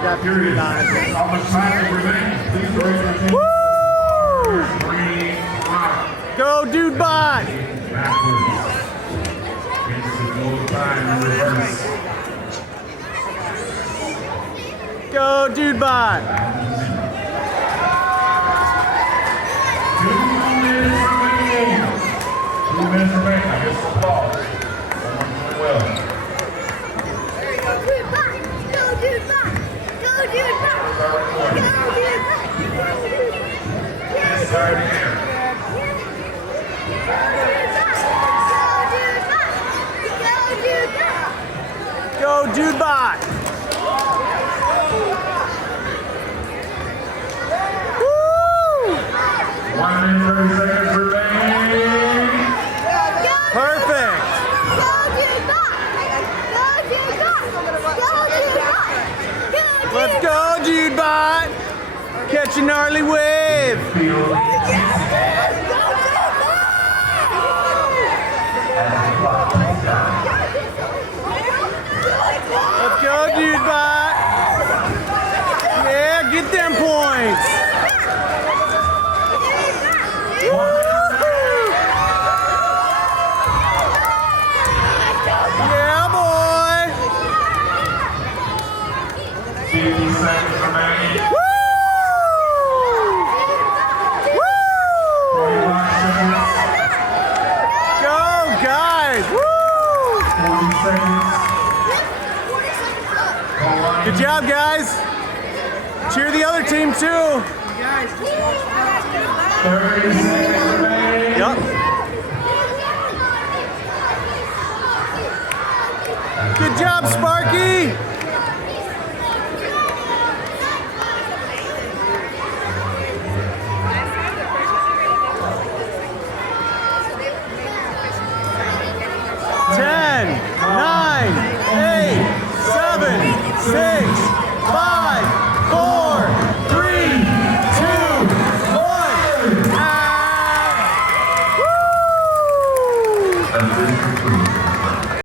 forgot to put it on it. How much time is remaining? Please raise your hand. Woo! 3 Go, dude bot! backwards. It's the full time in reverse. Go, dude bot! 2 minutes remaining. 2 minutes remaining. I guess we'll pause. Someone's doing well. Go, dude bot! Go, dude bot! Go, dude bot! Start recording. Go, dude bot! Inside the air. Go, dude bot! Woo! 1 minute 30 seconds remaining. Perfect! Let's go, dude bot! Catch a gnarly wave! Let's go, dude bot! Yeah, get them points! Yeah, boy! 50 seconds remaining. Woo! Woo! 25 seconds. Go, guys! Woo! 40 seconds. Good job, guys! Cheer the other team, too! 30 seconds remaining. Yep. Good job, Sparky!